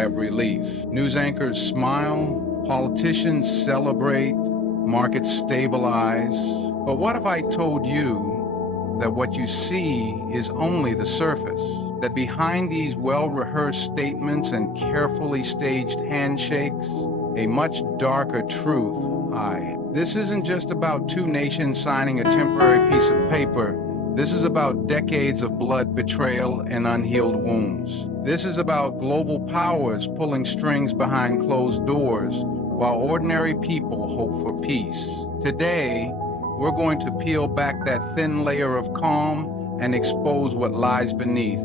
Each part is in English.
sigh of relief. News anchors smile, politicians celebrate, markets stabilize. But what if I told you that what you see is only the surface? That behind these well-rehearsed statements and carefully staged handshakes, a much darker truth hides. This isn't just about two nations signing a temporary piece of paper. This is about decades of blood, betrayal, and unhealed wounds. This is about global powers pulling strings behind closed doors while ordinary people hope for peace. Today, we're going to peel back that thin layer of calm and expose what lies beneath.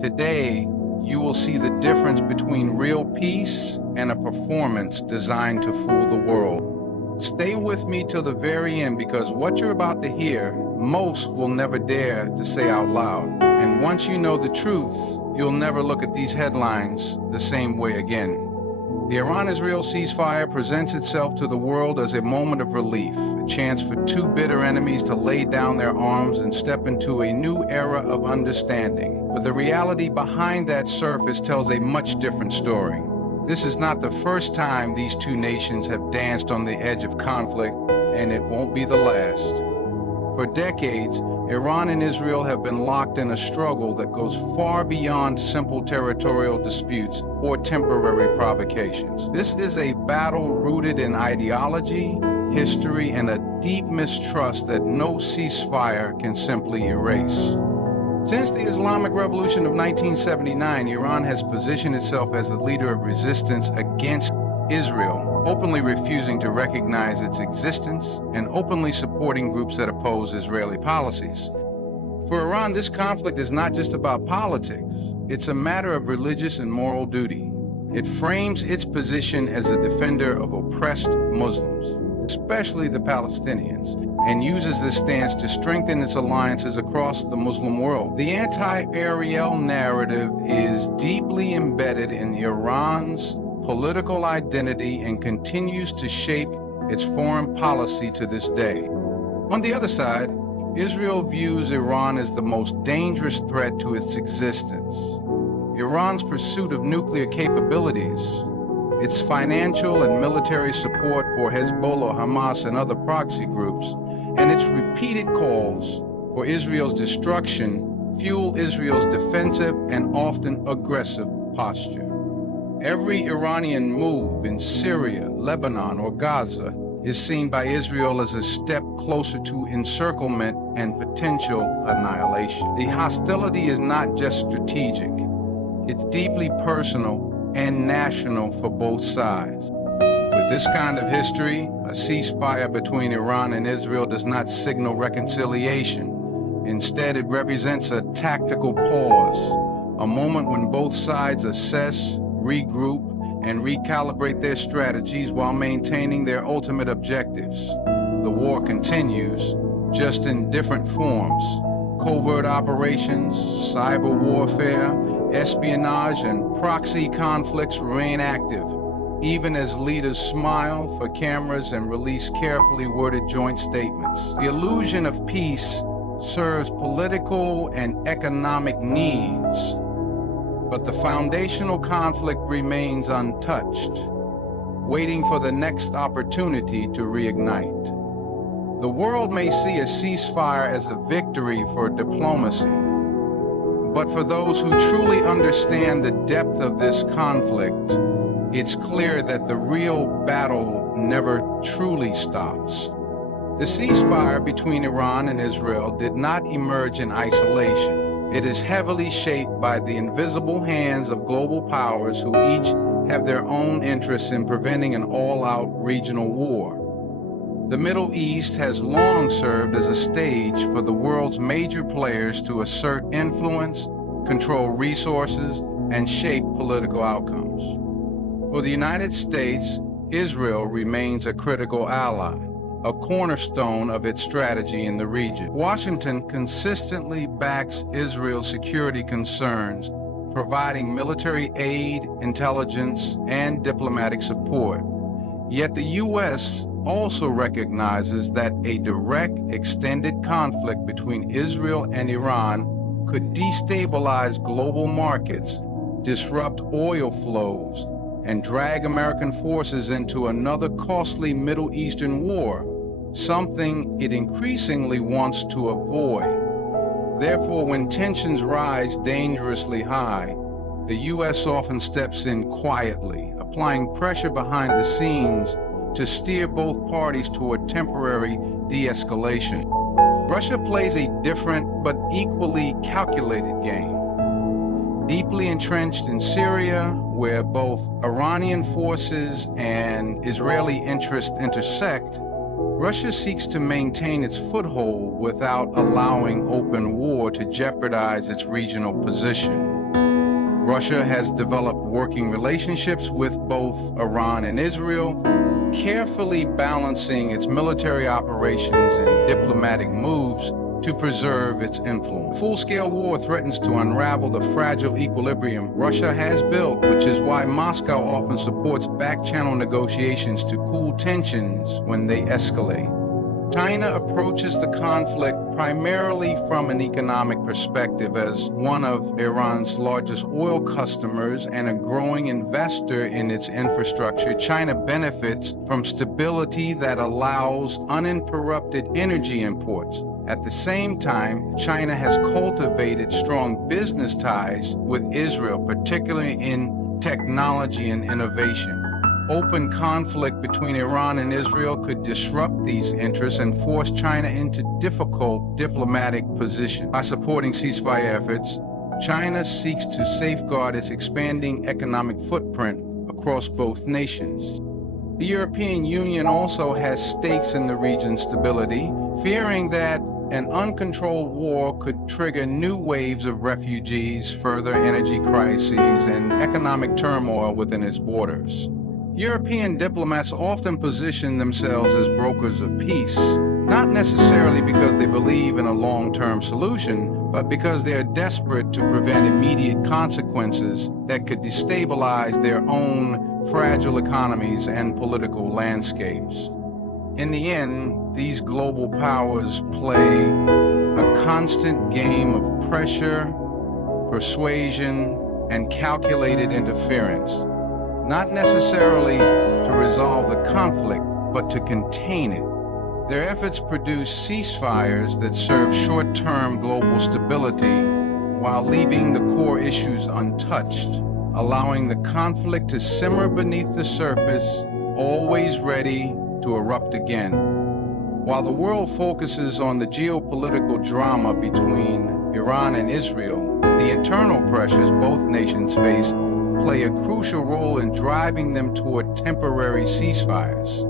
Today, you will see the difference between real peace and a performance designed to fool the world. Stay with me till the very end, because what you're about to hear, most will never dare to say out loud. And once you know the truth, you'll never look at these headlines the same way again. The Iran-Israel ceasefire presents itself to the world as a moment of relief, a chance for two bitter enemies to lay down their arms and step into a new era of understanding. But the reality behind that surface tells a much different story. This is not the first time these two nations have danced on the edge of conflict, and it won't be the last. For decades, Iran and Israel have been locked in a struggle that goes far beyond simple territorial disputes or temporary provocations. This is a battle rooted in ideology, history, and a deep mistrust that no ceasefire can simply erase. Since the Islamic Revolution of 1979, Iran has positioned itself as the leader of resistance against Israel, openly refusing to recognize its existence and openly supporting groups that oppose Israeli policies. For Iran, this conflict is not just about politics. It's a matter of religious and moral duty. It frames its position as a defender of oppressed Muslims, especially the Palestinians, and uses this stance to strengthen its alliances across the Muslim world. The anti-Ariel narrative is deeply embedded in Iran's political identity and continues to shape its foreign policy to this day. On the other side, Israel views Iran as the most dangerous threat to its existence. Iran's pursuit of nuclear capabilities, its financial and military support for Hezbollah, Hamas, and other proxy groups, and its repeated calls for Israel's destruction fuel Israel's defensive and often aggressive posture. Every Iranian move in Syria, Lebanon, or Gaza is seen by Israel as a step closer to encirclement and potential annihilation. The hostility is not just strategic, it's deeply personal and national for both sides. With this kind of history, a ceasefire between Iran and Israel does not signal reconciliation. Instead, it represents a tactical pause, a moment when both sides assess, regroup, and recalibrate their strategies while maintaining their ultimate objectives. The war continues, just in different forms. Covert operations, cyber warfare, espionage, and proxy conflicts remain active, even as leaders smile for cameras and release carefully worded joint statements. The illusion of peace serves political and economic needs, but the foundational conflict remains untouched, waiting for the next opportunity to reignite. The world may see a ceasefire as a victory for diplomacy, but for those who truly understand the depth of this conflict, it's clear that the real battle never truly stops. The ceasefire between Iran and Israel did not emerge in isolation. It is heavily shaped by the invisible hands of global powers who each have their own interests in preventing an all-out regional war. The Middle East has long served as a stage for the world's major players to assert influence, control resources, and shape political outcomes. For the United States, Israel remains a critical ally, a cornerstone of its strategy in the region. Washington consistently backs Israel's security concerns, providing military aid, intelligence, and diplomatic support. Yet the U.S. also recognizes that a direct, extended conflict between Israel and Iran could destabilize global markets disrupt oil flows, and drag American forces into another costly Middle Eastern war, something it increasingly wants to avoid. Therefore, when tensions rise dangerously high, the U.S. often steps in quietly, applying pressure behind the scenes to steer both parties toward temporary de-escalation. Russia plays a different but equally calculated game. Deeply entrenched in Syria, where both Iranian forces and Israeli interests intersect, Russia seeks to maintain its foothold without allowing open war to jeopardize its regional position. Russia has developed working relationships with both Iran and Israel, carefully balancing its military operations and diplomatic moves to preserve its influence. Full-scale war threatens to unravel the fragile equilibrium Russia has built, which is why Moscow often supports back-channel negotiations to cool tensions when they escalate. China approaches the conflict primarily from an economic perspective. As one of Iran's largest oil customers and a growing investor in its infrastructure, China benefits from stability that allows uninterrupted energy imports. At the same time, China has cultivated strong business ties with Israel, particularly in technology and innovation. Open conflict between Iran and Israel could disrupt these interests and force China into difficult diplomatic position. By supporting ceasefire efforts, China seeks to safeguard its expanding economic footprint across both nations. The European Union also has stakes in the region's stability, fearing that an uncontrolled war could trigger new waves of refugees, further energy crises, and economic turmoil within its borders. European diplomats often position themselves as brokers of peace, not necessarily because they believe in a long-term solution, but because they are desperate to prevent immediate consequences that could destabilize their own fragile economies and political landscapes. In the end, these global powers play a constant game of pressure, persuasion, and calculated interference, not necessarily to resolve the conflict, but to contain it. Their efforts produce ceasefires that serve short-term global stability while leaving the core issues untouched, allowing the conflict to simmer beneath the surface, always ready to erupt again. While the world focuses on the geopolitical drama between Iran and Israel, the internal pressures both nations face play a crucial role in driving them toward temporary ceasefires.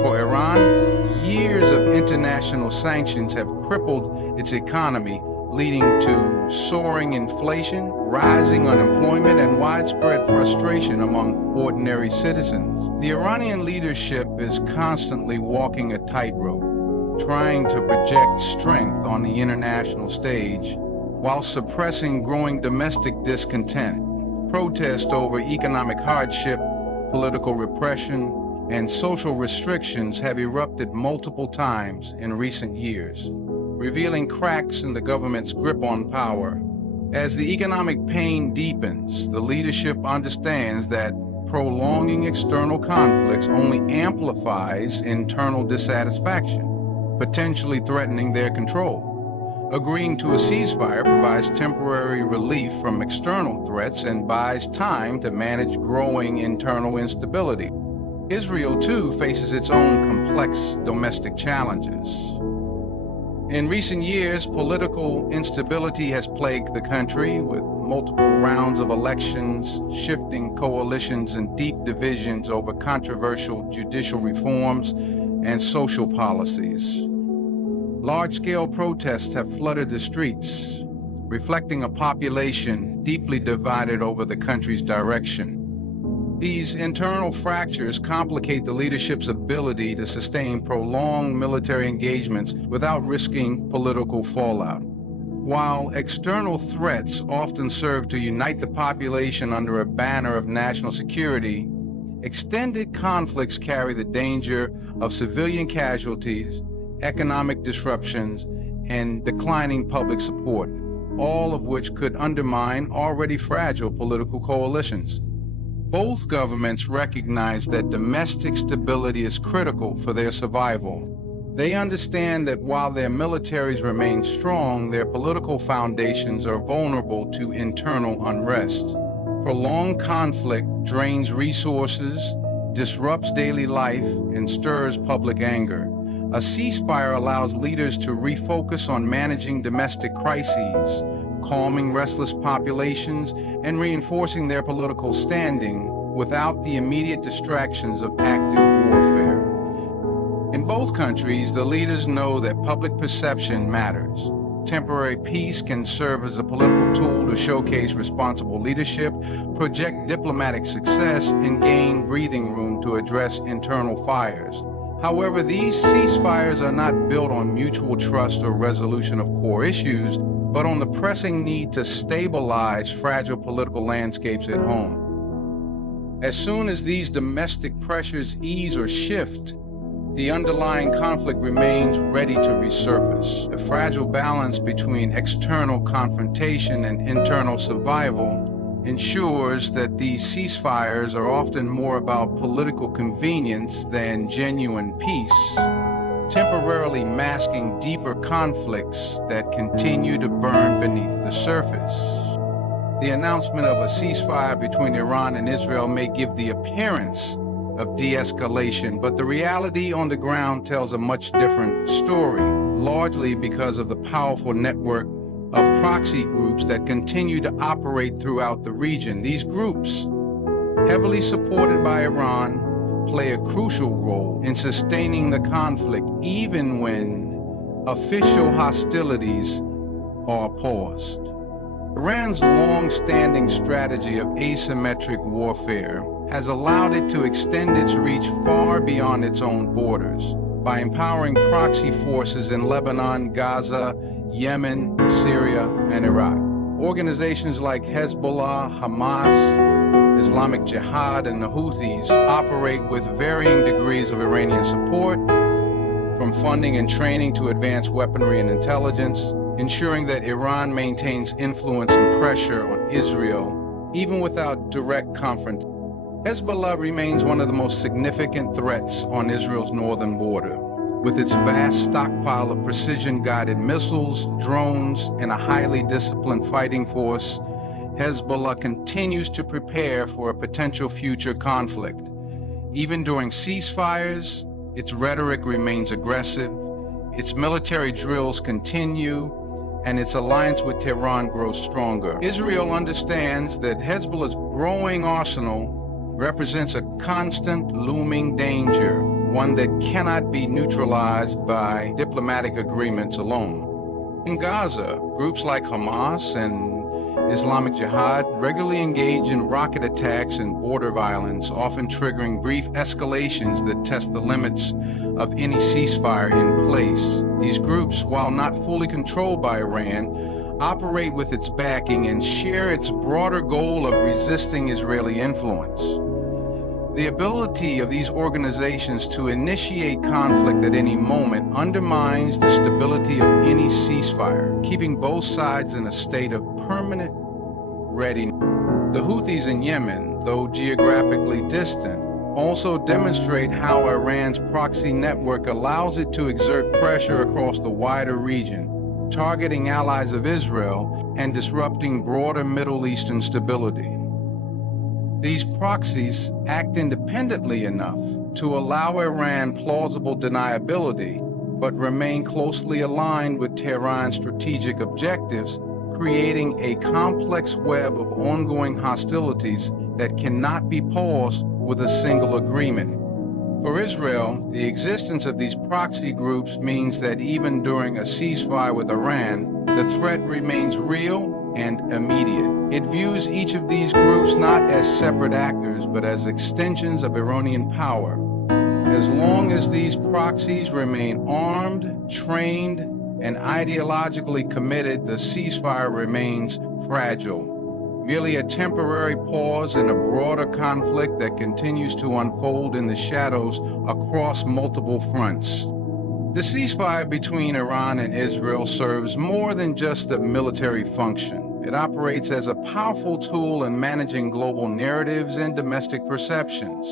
For Iran, years of international sanctions have crippled its economy, leading to soaring inflation, rising unemployment, and widespread frustration among ordinary citizens. The Iranian leadership is constantly walking a tightrope, trying to project strength on the international stage while suppressing growing domestic discontent. Protests over economic hardship, political repression, and social restrictions have erupted multiple times in recent years, revealing cracks in the government's grip on power. As the economic pain deepens, the leadership understands that prolonging external conflicts only amplifies internal dissatisfaction, potentially threatening their control. Agreeing to a ceasefire provides temporary relief from external threats and buys time to manage growing internal instability. Israel, too, faces its own complex domestic challenges. In recent years, political instability has plagued the country, with multiple rounds of elections, shifting coalitions, and deep divisions over controversial judicial reforms and social policies. Large-scale protests have flooded the streets, reflecting a population deeply divided over the country's direction. These internal fractures complicate the leadership's ability to sustain prolonged military engagements without risking political fallout. While external threats often serve to unite the population under a banner of national security, extended conflicts carry the danger of civilian casualties, economic disruptions, and declining public support. all of which could undermine already fragile political coalitions. Both governments recognize that domestic stability is critical for their survival. They understand that while their militaries remain strong, their political foundations are vulnerable to internal unrest. Prolonged conflict drains resources, disrupts daily life, and stirs public anger. A ceasefire allows leaders to refocus on managing domestic crises, calming restless populations, and reinforcing their political standing without the immediate distractions of active warfare. In both countries, the leaders know that public perception matters. Temporary peace can serve as a political tool to showcase responsible leadership, project diplomatic success, and gain breathing room to address internal fires. However, these ceasefires are not built on mutual trust or resolution of core issues, but on the pressing need to stabilize fragile political landscapes at home. As soon as these domestic pressures ease or shift, the underlying conflict remains ready to resurface. The fragile balance between external confrontation and internal survival ensures that these ceasefires are often more about political convenience than genuine peace, temporarily masking deeper conflicts that continue to burn beneath the surface. The announcement of a ceasefire between Iran and Israel may give the appearance of de-escalation, but the reality on the ground tells a much different story, largely because of the powerful network of proxy groups that continue to operate throughout the region. These groups, heavily supported by Iran, play a crucial role in sustaining the conflict, even when official hostilities are paused. Iran's long-standing strategy of asymmetric warfare has allowed it to extend its reach far beyond its own borders by empowering proxy forces in Lebanon, Gaza, Yemen, Syria, and Iraq. Organizations like Hezbollah, Hamas, Islamic Jihad, and the Houthis operate with varying degrees of Iranian support, from funding and training to advanced weaponry and intelligence, ensuring that Iran maintains influence and pressure on Israel, even without direct confrontation. Hezbollah remains one of the most significant threats on Israel's northern border. With its vast stockpile of precision-guided missiles, drones, and a highly disciplined fighting force, Hezbollah continues to prepare for a potential future conflict. Even during ceasefires, its rhetoric remains aggressive, its military drills continue, and its alliance with Tehran grows stronger. Israel understands that Hezbollah's growing arsenal represents a constant looming danger, one that cannot be neutralized by diplomatic agreements alone. In Gaza, groups like Hamas and Islamic Jihad regularly engage in rocket attacks and border violence, often triggering brief escalations that test the limits of any ceasefire in place. These groups, while not fully controlled by Iran, operate with its backing and share its broader goal of resisting Israeli influence. The ability of these organizations to initiate conflict at any moment undermines the stability of any ceasefire, keeping both sides in a state of permanent readiness. The Houthis in Yemen, though geographically distant, also demonstrate how Iran's proxy network allows it to exert pressure across the wider region, targeting allies of Israel and disrupting broader Middle Eastern stability. These proxies act independently enough to allow Iran plausible deniability, but remain closely aligned with Tehran's strategic objectives, creating a complex web of ongoing hostilities that cannot be paused with a single agreement. For Israel, the existence of these proxy groups means that even during a ceasefire with Iran, the threat remains real and immediate. It views each of these groups not as separate actors, but as extensions of Iranian power. As long as these proxies remain armed, trained, and ideologically committed, the ceasefire remains fragile, merely a temporary pause in a broader conflict that continues to unfold in the shadows across multiple fronts. The ceasefire between Iran and Israel serves more than just a military function. It operates as a powerful tool in managing global narratives and domestic perceptions.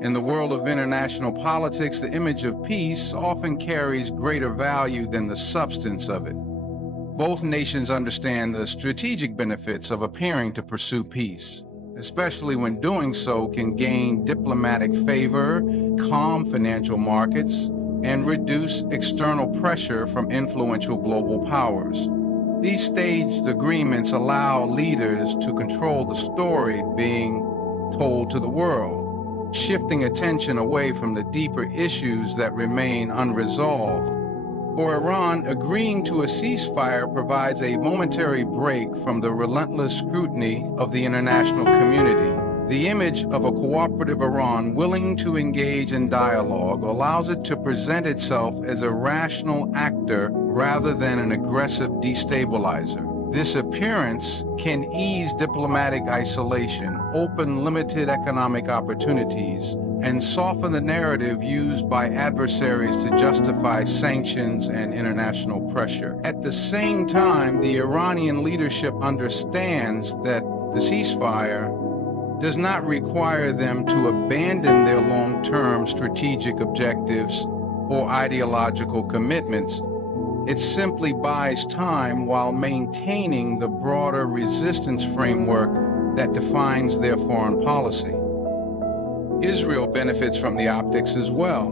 In the world of international politics, the image of peace often carries greater value than the substance of it. Both nations understand the strategic benefits of appearing to pursue peace, especially when doing so can gain diplomatic favor, calm financial markets, and reduce external pressure from influential global powers. These staged agreements allow leaders to control the story being told to the world, shifting attention away from the deeper issues that remain unresolved. For Iran, agreeing to a ceasefire provides a momentary break from the relentless scrutiny of the international community. The image of a cooperative Iran willing to engage in dialogue allows it to present itself as a rational actor rather than an aggressive destabilizer. This appearance can ease diplomatic isolation, open limited economic opportunities, and soften the narrative used by adversaries to justify sanctions and international pressure. At the same time, the Iranian leadership understands that the ceasefire does not require them to abandon their long-term strategic objectives or ideological commitments. It simply buys time while maintaining the broader resistance framework that defines their foreign policy. Israel benefits from the optics as well,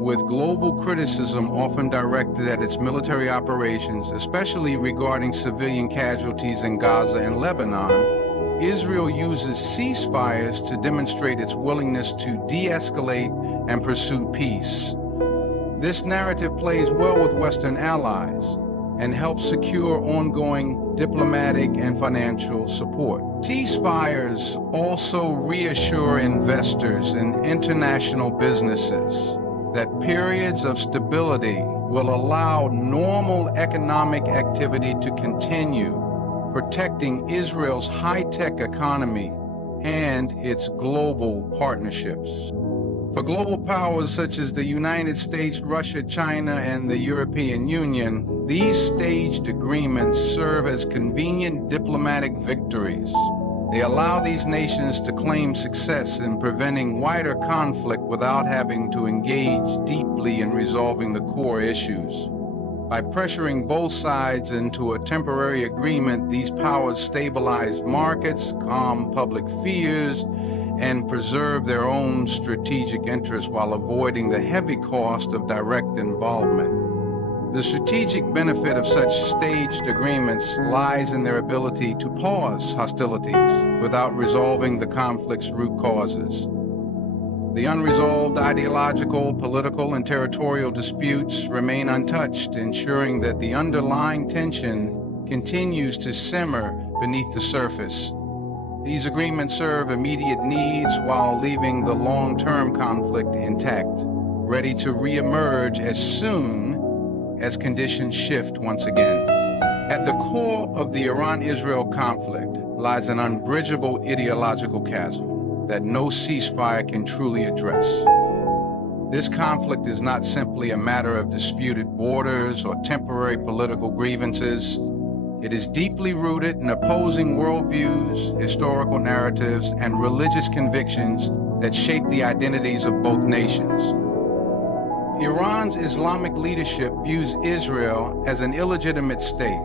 with global criticism often directed at its military operations, especially regarding civilian casualties in Gaza and Lebanon. Israel uses ceasefires to demonstrate its willingness to de-escalate and pursue peace. This narrative plays well with Western allies and helps secure ongoing diplomatic and financial support. Ceasefires also reassure investors in international businesses that periods of stability will allow normal economic activity to continue, protecting Israel's high-tech economy and its global partnerships. For global powers such as the United States, Russia, China, and the European Union, these staged agreements serve as convenient diplomatic victories. They allow these nations to claim success in preventing wider conflict without having to engage deeply in resolving the core issues. By pressuring both sides into a temporary agreement, these powers stabilize markets, calm public fears, and preserve their own strategic interests while avoiding the heavy cost of direct involvement. The strategic benefit of such staged agreements lies in their ability to pause hostilities without resolving the conflict's root causes. The unresolved ideological, political, and territorial disputes remain untouched, ensuring that the underlying tension continues to simmer beneath the surface. These agreements serve immediate needs while leaving the long-term conflict intact, ready to re-emerge as soon as conditions shift once again. At the core of the Iran-Israel conflict lies an unbridgeable ideological chasm that no ceasefire can truly address. This conflict is not simply a matter of disputed borders or temporary political grievances. It is deeply rooted in opposing worldviews, historical narratives, and religious convictions that shape the identities of both nations. Iran's Islamic leadership views Israel as an illegitimate state,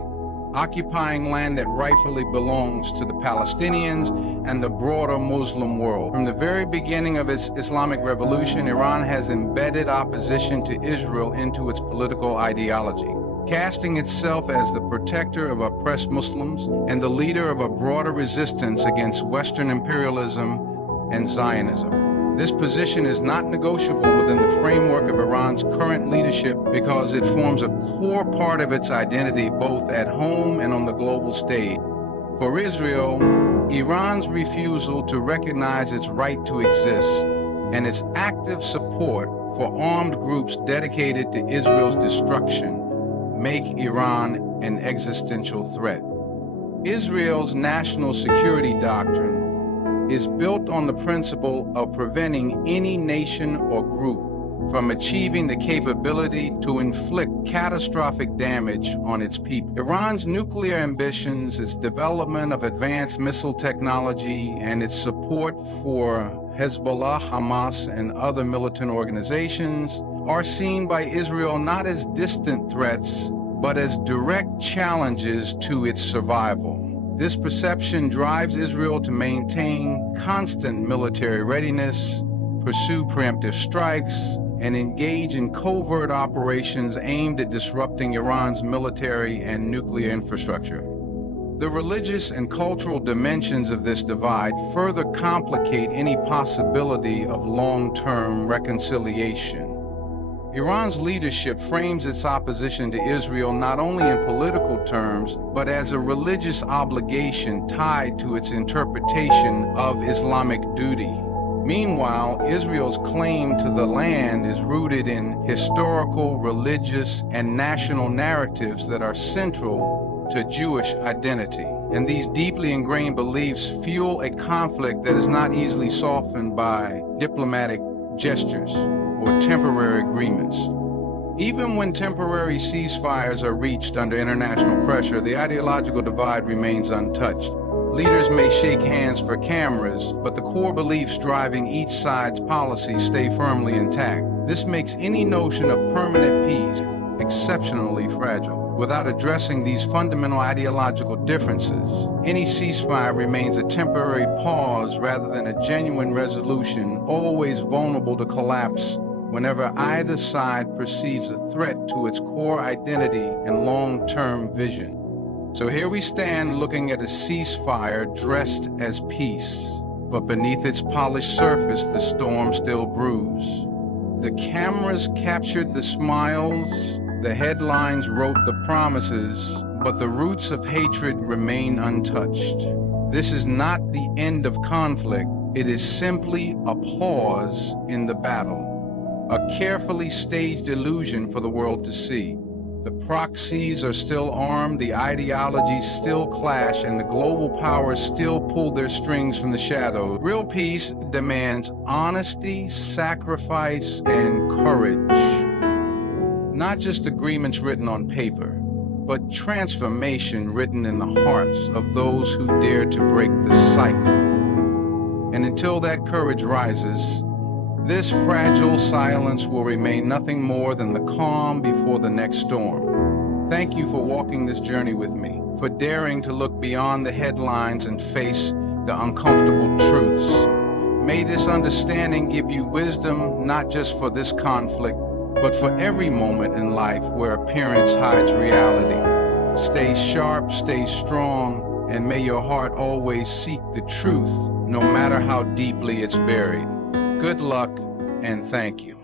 occupying land that rightfully belongs to the Palestinians and the broader Muslim world. From the very beginning of its Islamic revolution, Iran has embedded opposition to Israel into its political ideology, casting itself as the protector of oppressed Muslims and the leader of a broader resistance against Western imperialism and Zionism. This position is not negotiable within the framework of Iran's current leadership because it forms a core part of its identity both at home and on the global stage. For Israel, Iran's refusal to recognize its right to exist and its active support for armed groups dedicated to Israel's destruction make Iran an existential threat. Israel's national security doctrine is built on the principle of preventing any nation or group from achieving the capability to inflict catastrophic damage on its people. Iran's nuclear ambitions, its development of advanced missile technology, and its support for Hezbollah, Hamas, and other militant organizations are seen by Israel not as distant threats, but as direct challenges to its survival. This perception drives Israel to maintain constant military readiness, pursue preemptive strikes, and engage in covert operations aimed at disrupting Iran's military and nuclear infrastructure. The religious and cultural dimensions of this divide further complicate any possibility of long-term reconciliation. Iran's leadership frames its opposition to Israel not only in political terms, but as a religious obligation tied to its interpretation of Islamic duty. Meanwhile, Israel's claim to the land is rooted in historical, religious, and national narratives that are central to Jewish identity. And these deeply ingrained beliefs fuel a conflict that is not easily softened by diplomatic gestures or temporary agreements. Even when temporary ceasefires are reached under international pressure, the ideological divide remains untouched. Leaders may shake hands for cameras, but the core beliefs driving each side's policy stay firmly intact. This makes any notion of permanent peace exceptionally fragile. Without addressing these fundamental ideological differences, any ceasefire remains a temporary pause rather than a genuine resolution, always vulnerable to collapse whenever either side perceives a threat to its core identity and long-term vision. So here we stand looking at a ceasefire dressed as peace, but beneath its polished surface, the storm still brews. The cameras captured the smiles, the headlines wrote the promises, but the roots of hatred remain untouched. This is not the end of conflict. It is simply a pause in the battle, a carefully staged illusion for the world to see. The proxies are still armed, the ideologies still clash, and the global powers still pull their strings from the shadows. Real peace demands honesty, sacrifice, and courage. Not just agreements written on paper, but transformation written in the hearts of those who dare to break the cycle. And until that courage rises, this fragile silence will remain nothing more than the calm before the next storm. Thank you for walking this journey with me, for daring to look beyond the headlines and face the uncomfortable truths. May this understanding give you wisdom, not just for this conflict, but for every moment in life where appearance hides reality. Stay sharp, stay strong, and may your heart always seek the truth, no matter how deeply it's buried. Good luck, and thank you.